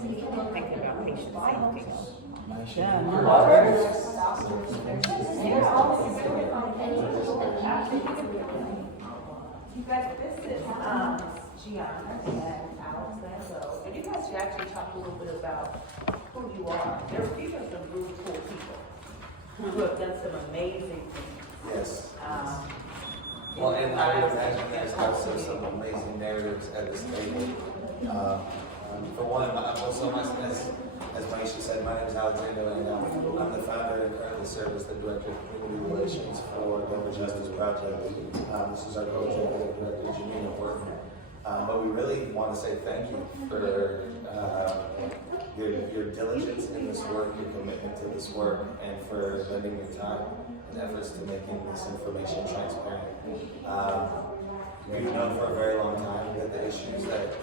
thinking about patient safety. Yeah. You guys, this is Gianna and Alex Landau, and you guys should actually talk a little bit about who you are. These are some really cool people who have done some amazing things. Yes. Well, and I would imagine there's also some amazing narratives at this table. For one, as Maisha said, my name is Alexander Landau. I'm the founder and currently serve as the Director of Community Relations for the Justice Project. This is our co-executive director, Janina Horton. But we really want to say thank you for your diligence in this work, your commitment to this work, and for lending your time and efforts to making this information transparent. We've known for a very long time that the issues that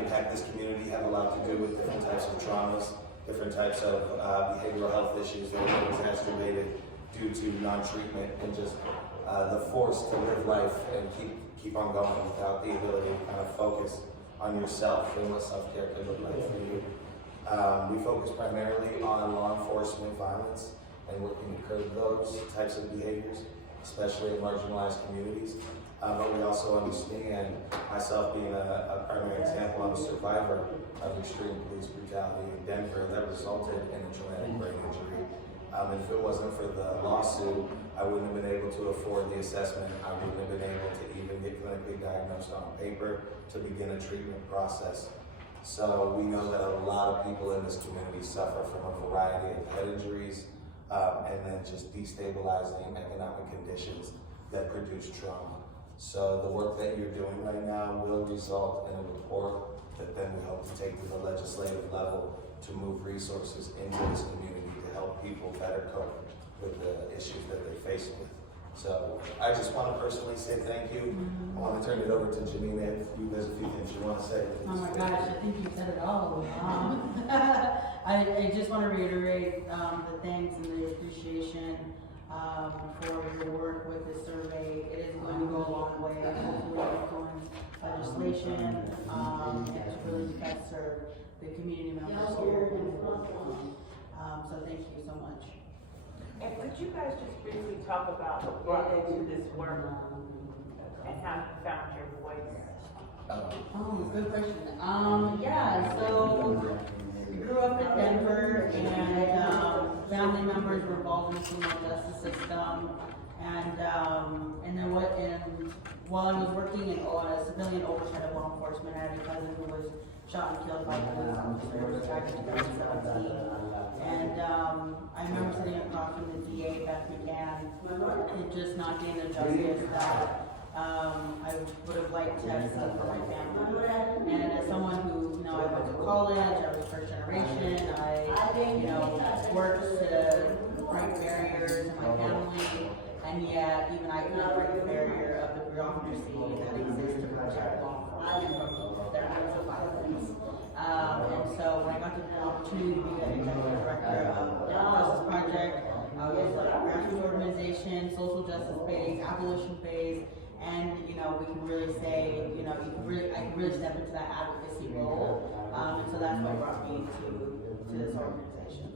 impact this community have a lot to do with different types of traumas, different types of behavioral health issues that are exacerbated due to non-treatment and just the force to live life and keep on going without the ability to kind of focus on yourself and what self-care can look like for you. We focus primarily on law enforcement violence and working to curb those types of behaviors, especially in marginalized communities. But we also understand, myself being a primary example, I'm a survivor of extreme police brutality in Denver that resulted in a traumatic brain injury. And if it wasn't for the lawsuit, I wouldn't have been able to afford the assessment. I wouldn't have been able to even get clinically diagnosed on paper to begin a treatment process. So we know that a lot of people in this community suffer from a variety of head injuries and then just destabilizing economic conditions that produce trauma. So the work that you're doing right now will result in a report that then we hope to take to the legislative level to move resources into this community to help people better cope with the issues that they face with. So I just want to personally say thank you. I want to turn it over to Janina if there's a few things you want to say. Oh my gosh, I think you said it all. I just want to reiterate the thanks and the appreciation for your work with this survey. It is going to go a long way, hopefully influence legislation, and to really best serve the community members here. So thank you so much. And could you guys just briefly talk about what brought you to this work and how you found your voice? Oh, good question. Yeah, so we grew up in Denver, and family members were involved in the criminal justice system, and then while I was working in civilian oversight of law enforcement, I had a cousin who was shot and killed by police officers back in 2017. And I remember sitting across from the DA, Beth McCann, and just not getting the justice that I would have liked to have seen for my family. And as someone who, I went to college, I was first generation, I, worked to break barriers in my family, and yet even I couldn't break the barrier of the bureaucracy that exists to protect law enforcement from their acts of violence. And so when I got the opportunity to be the executive director of the Justice Project, I was like a grassroots organization, social justice based, abolition based, and we can really say, I can really step into that advocacy role. And so that's what brought me to this organization.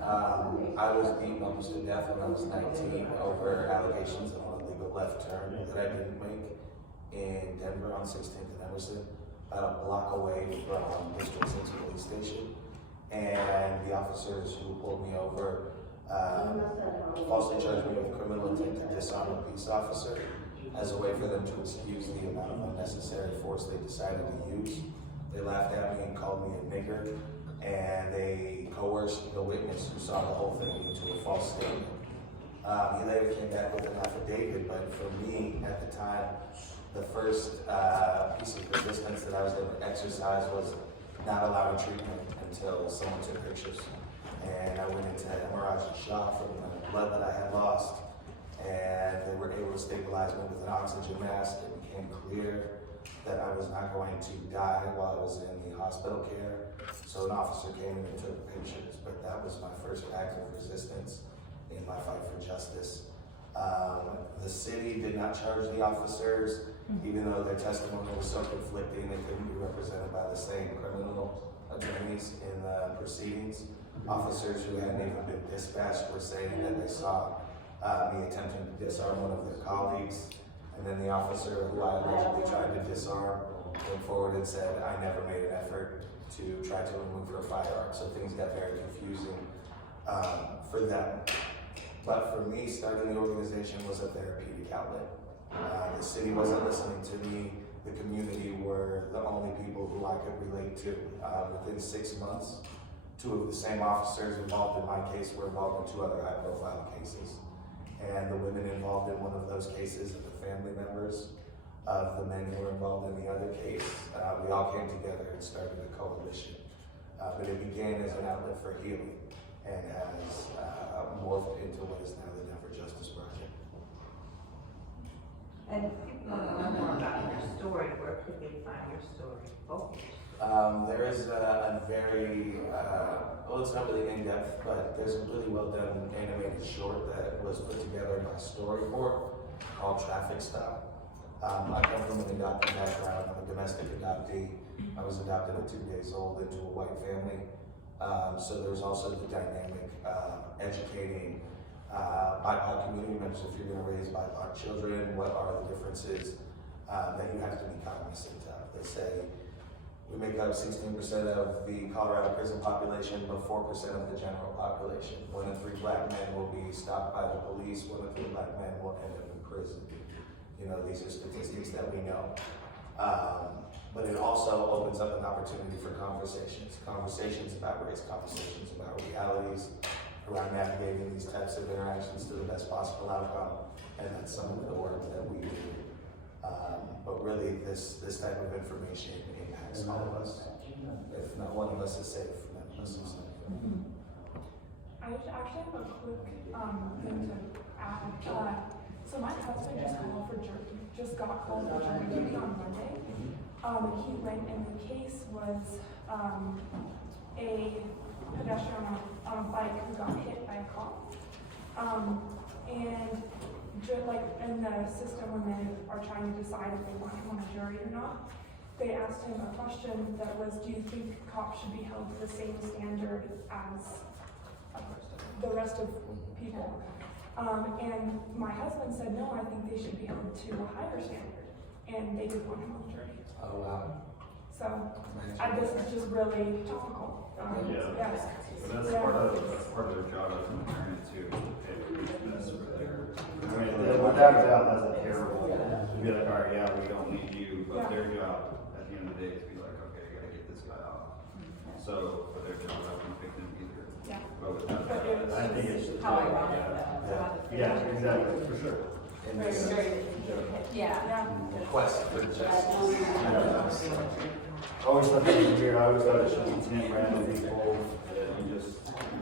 I was beaten almost to death when I was 19 over allegations of an illegal left turn that I didn't make in Denver on 16th and Emerson, about a block away from District 6 Police Station. And the officers who pulled me over falsely charged me with criminal intent to disarm a peace officer as a way for them to excuse the amount of unnecessary force they decided to use. They laughed at me and called me a nigger, and they coerced the witness who saw the whole thing into a false statement. He later came back with an affidavit, but for me at the time, the first piece of resistance that I was able to exercise was not allowing treatment until someone took pictures. And I went into hemorrhage and shock from the blood that I had lost. And they were able to stabilize me with an oxygen mask. It became clear that I was not going to die while I was in the hospital care. So an officer came in and took pictures, but that was my first act of resistance in my fight for justice. The city did not charge the officers, even though their testimony was so conflicting, they couldn't be represented by the same criminal attorneys in the proceedings. Officers who hadn't even been dispatched were saying that they saw me attempting to disarm one of their colleagues. And then the officer who I allegedly tried to disarm came forward and said, I never made an effort to try to remove her firearm. So things got very confusing for them. But for me, starting the organization was a therapeutic outlet. The city wasn't listening to me. The community were the only people who I could relate to. Within 6 months, 2 of the same officers involved in my case were involved in 2 other high-profile cases. And the women involved in one of those cases are the family members of the men who were involved in the other case. We all came together and started a coalition. But it began as an outlet for healing and has morphed into what is now the Denver Justice Project. And if people want to learn more about your story, where could they find your story? There is a very, well, it's not really in-depth, but there's a really well-done animated short that was put together by Storyboard called Traffic Stop. I come from an adopted background. I'm a domestic adoptee. I was adopted at 2 days old into a white family. So there's also the dynamic educating BIPOC community members. If you're going to raise BIPOC children, what are the differences that you have to be cognizant of? They say we make up 16% of the Colorado prison population, but 4% of the general population. 1 in 3 black men will be stopped by the police. 1 in 3 black men will end up in prison. You know, these are statistics that we know. But it also opens up an opportunity for conversations about race, conversations about realities, around navigating these types of interactions to the best possible outcome. And that's some of the work that we do. But really, this type of information impacts all of us. If not one of us is safe, none of us is safe. I actually have a quick thing to add. So my husband just got called for jury duty on Monday. He went, and the case was a pedestrian on a bike who got hit by a cop. And like in the system, when they are trying to decide if they want him on a jury or not, they asked him a question that was, do you think cops should be held to the same standard as the rest of people? And my husband said, no, I think they should be held to a higher standard. And they didn't want him on the jury. Oh, wow. So this is just really topical. Yes. But that's part of their job as an attorney to pay this for their. I mean, without a doubt, that's a terrible. To be like, all right, yeah, we don't need you, but their job at the end of the day is to be like, okay, I gotta get this guy off. So, but their job, I don't pick them either. Yeah. But without that, I think it's just. How ironic that. Yeah, exactly, for sure. And this Yeah. quest for justice. Always thought that was weird. I always thought it should be 10 random people that you just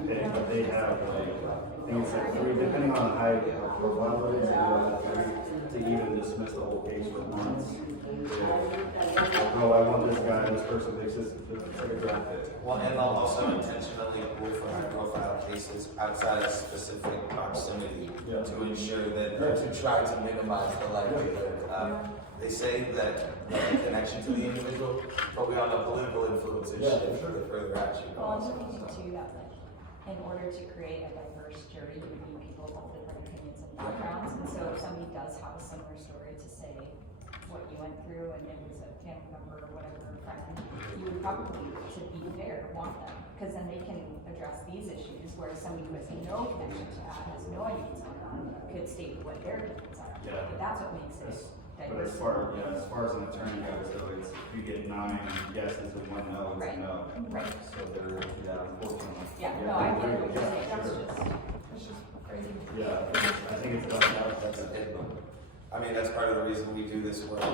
pick, but they have like, I think it's like 3, depending on how profile it is, to even dismiss the whole case for months. Oh, I want this guy, this person thinks this is like a draft pick. Well, and they'll also intentionally pull for high-profile cases outside of specific proximity to ensure that, or to try to minimize the likelihood. They say that the connection to the individual, but we all know political influence is shift with further action. Well, I'm thinking too that like, in order to create a diverse jury, you need people with different opinions and backgrounds. And so if somebody does have a similar story to say what you went through and it was a family member or whatever friend, you would probably, to be fair, want them. Because then they can address these issues, whereas somebody who has no connection to that, has no idea what's going on, could state what their opinions are. Yeah. But that's what makes it But diverse. as far as an attorney goes, though, it's, you get 9 yeses and 1 no, it's a no. Right. So they're, unfortunately. Yeah, no, I get what you're saying, That's that's just. It's just crazy. Yeah, I think it's about that. That's it. I mean, that's part of the reason we do this work.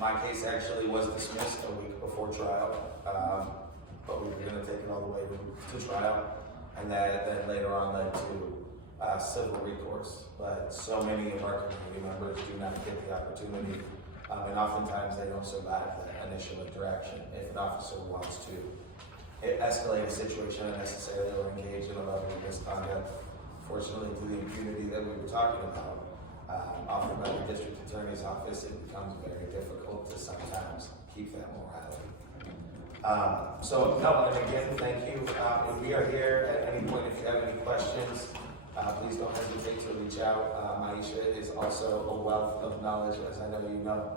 My case actually was dismissed a week before trial, but we were going to take it all the way to trial, and that then later on led to civil recourse. But so many of our community members do not get the opportunity, and oftentimes they don't survive that initial interaction. If an officer wants to escalate a situation unnecessarily or engage in a level of misconduct, fortunately, to the impunity that we were talking about, offered by the district attorney's office, it becomes very difficult to sometimes keep that morality. So, no, and again, thank you. We are here at any point if you have any questions. Please don't hesitate to reach out. Maisha is also a wealth of knowledge, as I know you know.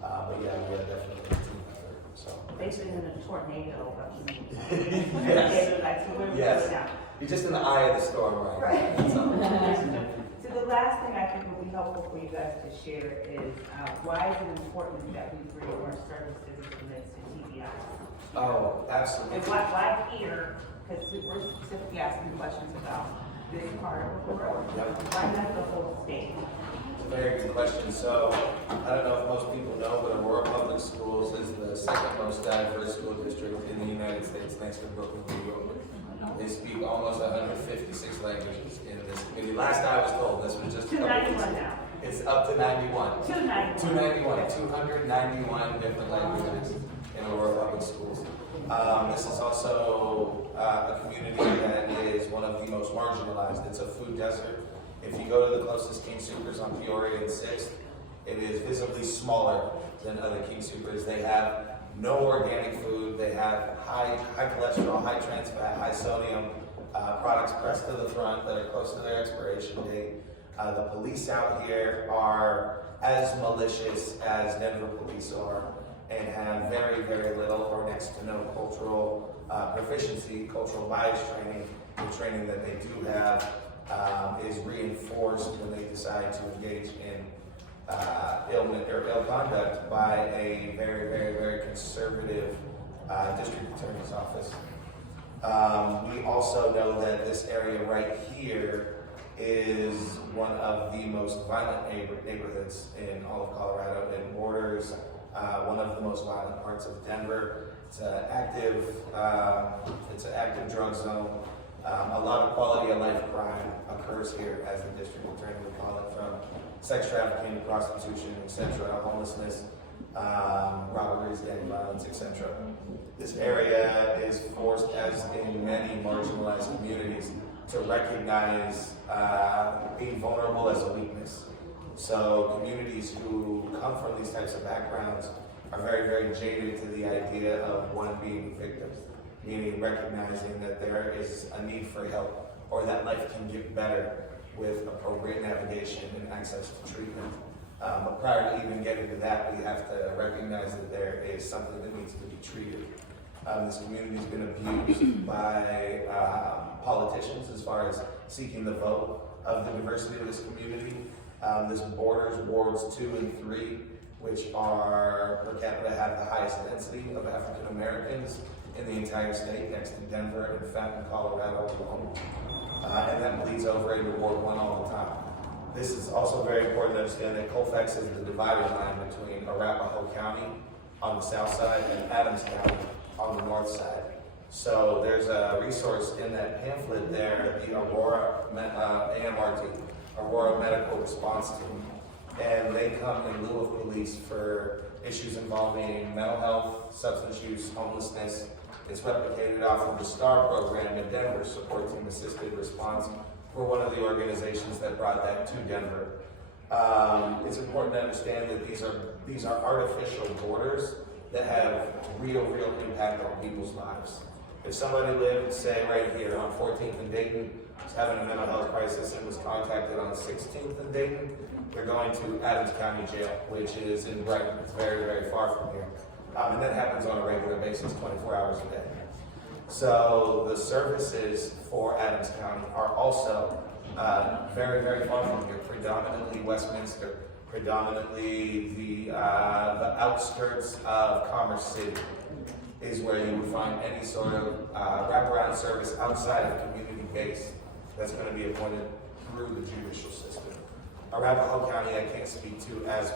But yeah, we are definitely a team effort. So. Basically in a tornado. Yes. Yes. You're just in the eye of the storm right now. So the last thing I think would be helpful for you guys to share is why is it important that we bring more services from this to TBI? Oh, absolutely. And why here? Because we're specifically asking questions about this part of the world. Yep. Why not the whole state? Very good question. So, I don't know if most people know, but Aurora Public Schools is the second most diverse school district in the United States, next to Brooklyn, New York. They speak almost 156 languages in this community. Last I was told, this was just 291 now. It's up to 91. 291. 291 different languages in Aurora Public Schools. This is also a community that is one of the most marginalized. It's a food desert. If you go to the closest King Soopers on Peoria and 6th, it is visibly smaller than other King Soopers. They have no organic food. They have high cholesterol, high trans fat, high sodium products pressed to the front that are close to their expiration date. The police out here are as malicious as Denver police are and have very, very little or next to no cultural proficiency, cultural bias training. The training that they do have is reinforced when they decide to engage in ill conduct by a very, very, very conservative district attorney's office. We also know that this area right here is one of the most violent neighborhoods in all of Colorado. It borders one of the most violent parts of Denver. It's an active drug zone. A lot of quality of life crime occurs here, as the district attorney would call it, from sex trafficking, prostitution, etc., homelessness, robberies, gang violence, etc. This area is forced, as in many marginalized communities, to recognize being vulnerable as a weakness. So communities who come from these types of backgrounds are very, very jaded to the idea of one being victim, meaning recognizing that there is a need for help or that life can get better with appropriate navigation and access to treatment. But prior to even getting to that, we have to recognize that there is something that needs to be treated. This community has been abused by politicians as far as seeking the vote of the diversity of this community. This borders wards 2 and 3, which are per capita have the highest density of African Americans in the entire state, next to Denver and Fenton, Colorado alone. And that bleeds over into Ward 1 all the time. This is also very important to understand that Colfax is the dividing line between Arapahoe County on the south side and Adams County on the north side. So there's a resource in that pamphlet there, the Aurora AMRT, Aurora Medical Response Team. And they come in lieu of police for issues involving mental health, substance use, homelessness. It's replicated off of the STAR program in Denver, Support Team Assisted Response. We're one of the organizations that brought that to Denver. It's important to understand that these are artificial borders that have real impact on people's lives. If somebody lived, say, right here on 14th and Dayton, was having a mental health crisis and was contacted on 16th and Dayton, they're going to Adams County Jail, which is in Brighton. It's very, very far from here. And that happens on a regular basis, 24 hours a day. So the services for Adams County are also very, very far from here, predominantly Westminster, predominantly the outskirts of Commerce City is where you would find any sort of wraparound service outside of community base that's going to be appointed through the judicial system. Arapahoe County I can't speak to as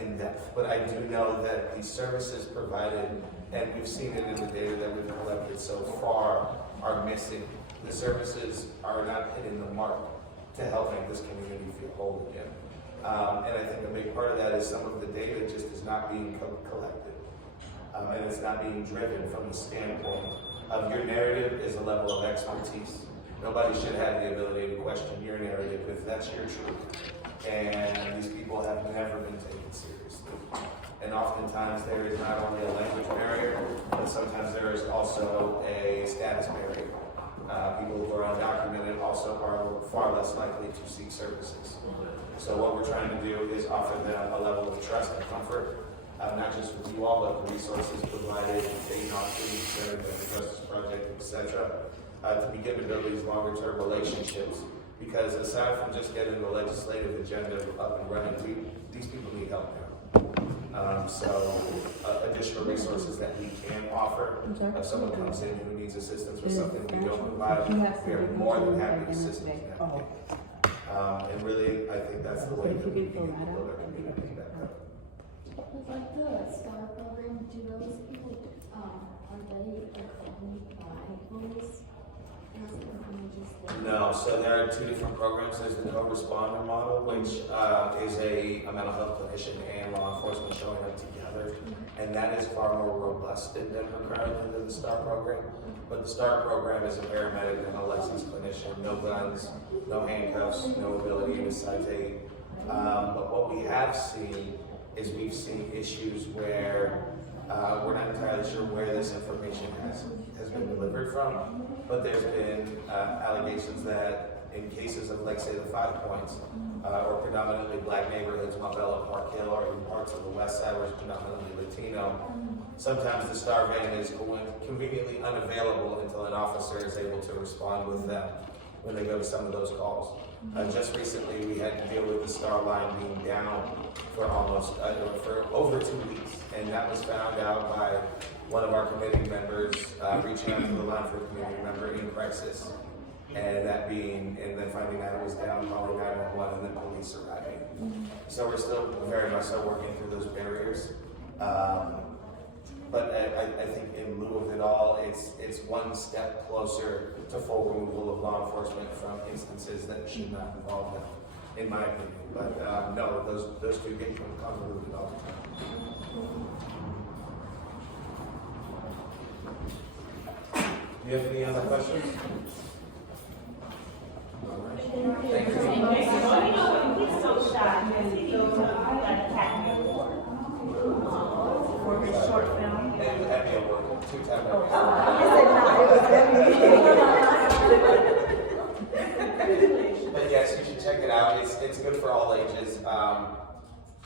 in depth, but I do know that the services provided, and we've seen it in the data that we've collected so far, are missing. The services are not hitting the mark to help make this community feel whole again. And I think a big part of that is some of the data just is not being collected. And it's not being driven from the standpoint of your narrative is a level of expertise. Nobody should have the ability to question your narrative if that's your truth. And these people have never been taken seriously. And oftentimes there is not only a language barrier, but sometimes there is also a status barrier. People who are undocumented also are far less likely to seek services. So what we're trying to do is offer them a level of trust and comfort, not just with you all, but the resources provided, the opportunities presented by the Justice Project, etc., to begin to build these longer-term relationships. Because aside from just getting the legislative agenda up and running, these people need help now. Additional resources that we can offer. If someone comes in who needs assistance with something we don't provide, we are more than happy to assist them. And really, I think that's the way that we can build our community back up. Like the STAR program, do those people, are they accompanied by police? No, so there are two different programs. There's the co-responder model, which is a mental health clinician and law enforcement showing up together. And that is far more robust than currently the STAR program. But the STAR program is a paramedic and a licensed clinician, no guns, no handcuffs, no ability to citate. But what we have seen is we've seen issues where we're not entirely sure where this information has been delivered from, but there's been allegations that in cases of, like, say, the 5 Points, or predominantly black neighborhoods, Marbella, Park Hill, or even parts of the West Side where it's predominantly Latino, sometimes the STAR van is conveniently unavailable until an officer is able to respond with them when they go to some of those calls. Just recently, we had to deal with the STAR line being down for for over 2 weeks, and that was found out by one of our committee members reaching out to the line for a community member in crisis, and then finding out it was down, calling 911, and then police arriving. So we're still very much so working through those barriers. But I think in lieu of it all, it's one step closer to full removal of law enforcement from instances that should not involve them, in my opinion. But no, those two get convoluted all the time. Do you have any other questions? Thank you. He's so shy. He goes to Academy Award for his short film. And Emmy Award, 2-time Emmy. But yes, you should check it out. It's good for all ages.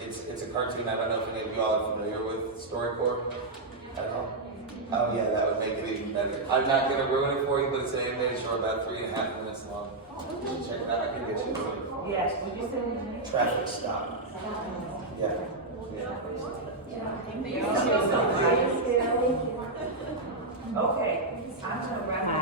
It's a cartoon. I don't know if any of you all are familiar with StoryCorps at all. Oh yeah, that would make it even better. I'm not going to ruin it for you, but it's an animated show about 3.5 minutes long. You should check it out. I can get you one. Yes, would you say? Traffic Stop. Yeah. Okay, I'm gonna wrap it